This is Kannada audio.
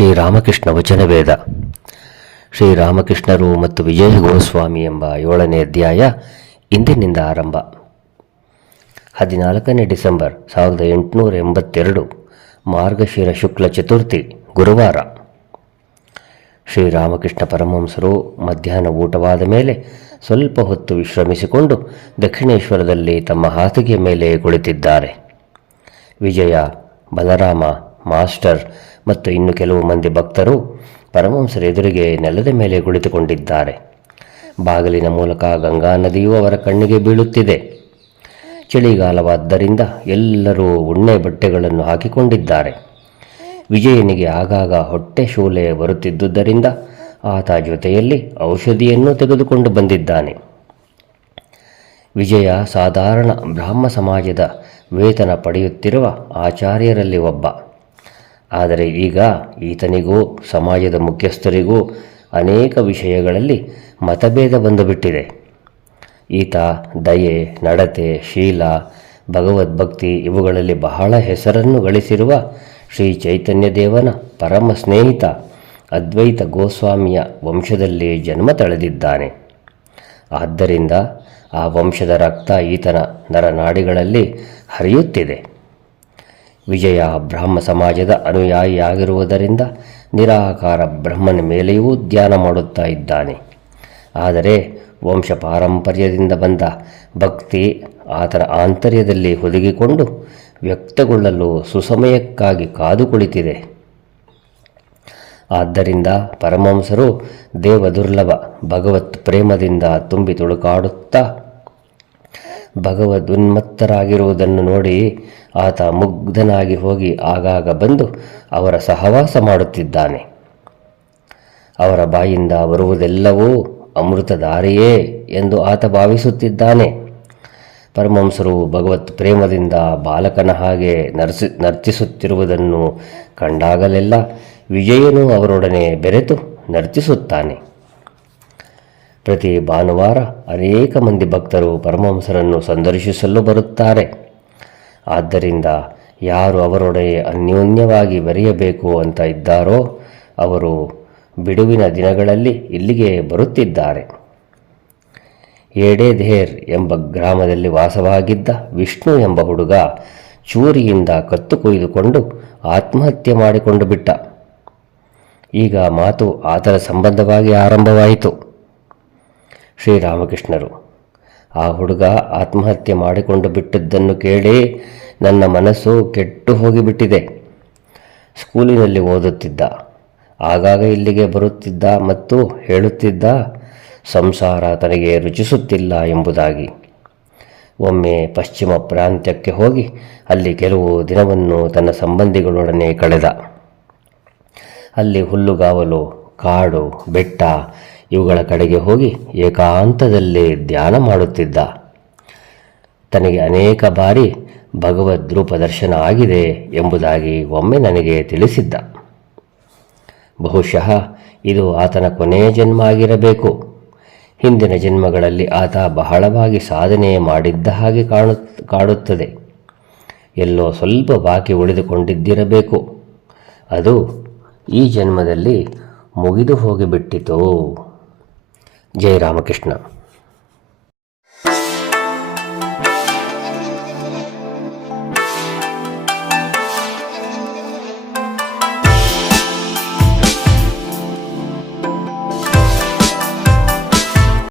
ಶ್ರೀರಾಮಕೃಷ್ಣ ವಚನವೇದ. ಶ್ರೀರಾಮಕೃಷ್ಣರು ಮತ್ತು ವಿಜಯ ಗೋಸ್ವಾಮಿ ಎಂಬ 7ನೇ ಅಧ್ಯಾಯ ಇಂದಿನಿಂದ ಆರಂಭ. 14 ಡಿಸೆಂಬರ್ 1882 ಮಾರ್ಗಶಿರ ಶುಕ್ಲ ಚತುರ್ಥಿ ಗುರುವಾರ. ಶ್ರೀರಾಮಕೃಷ್ಣ ಪರಮಹಂಸರು ಮಧ್ಯಾಹ್ನ ಊಟವಾದ ಮೇಲೆ ಸ್ವಲ್ಪ ಹೊತ್ತು ವಿಶ್ರಮಿಸಿಕೊಂಡು ದಕ್ಷಿಣೇಶ್ವರದಲ್ಲಿ ತಮ್ಮ ಹಾಸಿಗೆಯ ಮೇಲೆ ಕುಳಿತಿದ್ದಾರೆ. ವಿಜಯ, ಬಲರಾಮ, ಮಾಸ್ಟರ್ ಮತ್ತು ಇನ್ನು ಕೆಲವು ಮಂದಿ ಭಕ್ತರು ಪರಮಹಂಸರ ಎದುರಿಗೆ ನೆಲದ ಮೇಲೆ ಕುಳಿತುಕೊಂಡಿದ್ದಾರೆ. ಬಾಗಿಲಿನ ಮೂಲಕ ಗಂಗಾ ನದಿಯು ಅವರ ಕಣ್ಣಿಗೆ ಬೀಳುತ್ತಿದೆ. ಚಳಿಗಾಲವಾದ್ದರಿಂದ ಎಲ್ಲರೂ ಉಣ್ಣೆ ಬಟ್ಟೆಗಳನ್ನು ಹಾಕಿಕೊಂಡಿದ್ದಾರೆ. ವಿಜಯನಿಗೆ ಆಗಾಗ ಹೊಟ್ಟೆ ಶೂಲೆ ಬರುತ್ತಿದ್ದುದರಿಂದ ಆತ ಜೊತೆಯಲ್ಲಿ ಔಷಧಿಯನ್ನು ತೆಗೆದುಕೊಂಡು ಬಂದಿದ್ದಾನೆ. ವಿಜಯ ಸಾಧಾರಣ ಬ್ರಾಹ್ಮ ಸಮಾಜದ ವೇತನ ಪಡೆಯುತ್ತಿರುವ ಆಚಾರ್ಯರಲ್ಲಿ ಒಬ್ಬ. ಆದರೆ ಈಗ ಈತನಿಗೂ ಸಮಾಜದ ಮುಖ್ಯಸ್ಥರಿಗೂ ಅನೇಕ ವಿಷಯಗಳಲ್ಲಿ ಮತಭೇದ ಬಂದುಬಿಟ್ಟಿದೆ. ಈತ ದಯೆ, ನಡತೆ, ಶೀಲ, ಭಗವದ್ಭಕ್ತಿ ಇವುಗಳಲ್ಲಿ ಬಹಳ ಹೆಸರನ್ನು ಗಳಿಸಿರುವ ಶ್ರೀ ಚೈತನ್ಯದೇವನ ಪರಮ ಸ್ನೇಹಿತ ಅದ್ವೈತ ಗೋಸ್ವಾಮಿಯ ವಂಶದಲ್ಲಿ ಜನ್ಮ ತಳೆದಿದ್ದಾನೆ. ಆದ್ದರಿಂದ ಆ ವಂಶದ ರಕ್ತ ಈತನ ನರನಾಡಿಗಳಲ್ಲಿ ಹರಿಯುತ್ತಿದೆ. ವಿಜಯ ಬ್ರಾಹ್ಮ ಸಮಾಜದ ಅನುಯಾಯಿಯಾಗಿರುವುದರಿಂದ ನಿರಾಕಾರ ಬ್ರಹ್ಮನ ಮೇಲೆಯೂ ಧ್ಯಾನ ಮಾಡುತ್ತಾ ಇದ್ದಾನೆ. ಆದರೆ ವಂಶ ಪಾರಂಪರ್ಯದಿಂದ ಬಂದ ಭಕ್ತಿ ಆತನ ಆಂತರ್ಯದಲ್ಲಿ ಹುದುಗಿಕೊಂಡು ವ್ಯಕ್ತಗೊಳ್ಳಲು ಸುಸಮಯಕ್ಕಾಗಿ ಕಾದು ಕುಳಿತಿದೆ. ಆದ್ದರಿಂದ ಪರಮಹಂಸರು ದೇವದುರ್ಲಭ ಭಗವತ್ ಪ್ರೇಮದಿಂದ ತುಂಬಿ ತುಳುಕಾಡುತ್ತಾ ಭಗವದುನ್ಮತ್ತರಾಗಿರುವುದನ್ನು ನೋಡಿ ಆತ ಮುಗ್ಧನಾಗಿ ಹೋಗಿ ಆಗಾಗ ಬಂದು ಅವರ ಸಹವಾಸ ಮಾಡುತ್ತಿದ್ದಾನೆ. ಅವರ ಬಾಯಿಂದ ಬರುವುದೆಲ್ಲವೂ ಅಮೃತಧಾರೆಯೇ ಎಂದು ಆತ ಭಾವಿಸುತ್ತಿದ್ದಾನೆ. ಪರಮಹಂಸರು ಭಗವತ್ ಪ್ರೇಮದಿಂದ ಬಾಲಕನ ಹಾಗೆ ನರ್ತಿಸುತ್ತಿರುವುದನ್ನು ಕಂಡಾಗಲೆಲ್ಲ ವಿಜಯನು ಅವರೊಡನೆ ಬೆರೆತು ನರ್ತಿಸುತ್ತಾನೆ. ಪ್ರತಿ ಭಾನುವಾರ ಅನೇಕ ಮಂದಿ ಭಕ್ತರು ಪರಮಹಂಸರನ್ನು ಸಂದರ್ಶಿಸಲು ಬರುತ್ತಾರೆ. ಆದ್ದರಿಂದ ಯಾರು ಅವರೊಡನೆ ಅನ್ಯೋನ್ಯವಾಗಿ ಬೆರೆಯಬೇಕು ಅಂತ ಇದ್ದಾರೋ ಅವರು ಬಿಡುವಿನ ದಿನಗಳಲ್ಲಿ ಇಲ್ಲಿಗೆ ಬರುತ್ತಿದ್ದಾರೆ. ಏಡೇಧೇರ್ ಎಂಬ ಗ್ರಾಮದಲ್ಲಿ ವಾಸವಾಗಿದ್ದ ವಿಷ್ಣು ಎಂಬ ಹುಡುಗ ಚೂರಿಯಿಂದ ಕತ್ತು ಕೊಯ್ದುಕೊಂಡು ಆತ್ಮಹತ್ಯೆ ಮಾಡಿಕೊಂಡು ಬಿಟ್ಟ. ಈಗ ಮಾತು ಆತನ ಸಂಬಂಧವಾಗಿ ಆರಂಭವಾಯಿತು. ಶ್ರೀರಾಮಕೃಷ್ಣರು: ಆ ಹುಡುಗ ಆತ್ಮಹತ್ಯೆ ಮಾಡಿಕೊಂಡು ಬಿಟ್ಟದ್ದನ್ನು ಕೇಳಿ ನನ್ನ ಮನಸ್ಸು ಕೆಟ್ಟು ಹೋಗಿಬಿಟ್ಟಿದೆ. ಸ್ಕೂಲಿನಲ್ಲಿ ಓದುತ್ತಿದ್ದ, ಆಗಾಗ ಇಲ್ಲಿಗೆ ಬರುತ್ತಿದ್ದ ಮತ್ತು ಹೇಳುತ್ತಿದ್ದ ಸಂಸಾರ ತನಗೆ ರುಚಿಸುತ್ತಿಲ್ಲ ಎಂಬುದಾಗಿ. ಒಮ್ಮೆ ಪಶ್ಚಿಮ ಪ್ರಾಂತ್ಯಕ್ಕೆ ಹೋಗಿ ಅಲ್ಲಿ ಕೆಲವು ದಿನವನ್ನು ತನ್ನ ಸಂಬಂಧಿಗಳೊಡನೆ ಕಳೆದ. ಅಲ್ಲಿ ಹುಲ್ಲುಗಾವಲು, ಕಾಡು, ಬೆಟ್ಟ ಇವುಗಳ ಕಡೆಗೆ ಹೋಗಿ ಏಕಾಂತದಲ್ಲಿ ಧ್ಯಾನ ಮಾಡುತ್ತಿದ್ದ. ತನಗೆ ಅನೇಕ ಬಾರಿ ಭಗವದ್ ರೂಪ ದರ್ಶನ ಆಗಿದೆ ಎಂಬುದಾಗಿ ಒಮ್ಮೆ ನನಗೆ ತಿಳಿಸಿದ್ದ. ಬಹುಶಃ ಇದು ಆತನ ಕೊನೆಯ ಜನ್ಮ ಆಗಿರಬೇಕು. ಹಿಂದಿನ ಜನ್ಮಗಳಲ್ಲಿ ಆತ ಬಹಳವಾಗಿ ಸಾಧನೆ ಮಾಡಿದ್ದ ಹಾಗೆ ಕಾಡುತ್ತದೆ. ಎಲ್ಲೋ ಸ್ವಲ್ಪ ಬಾಕಿ ಉಳಿದುಕೊಂಡಿದ್ದಿರಬೇಕು. ಅದು ಈ ಜನ್ಮದಲ್ಲಿ ಮುಗಿದು ಹೋಗಿಬಿಟ್ಟಿತು. ಜೈ ರಾಮಕೃಷ್ಣ.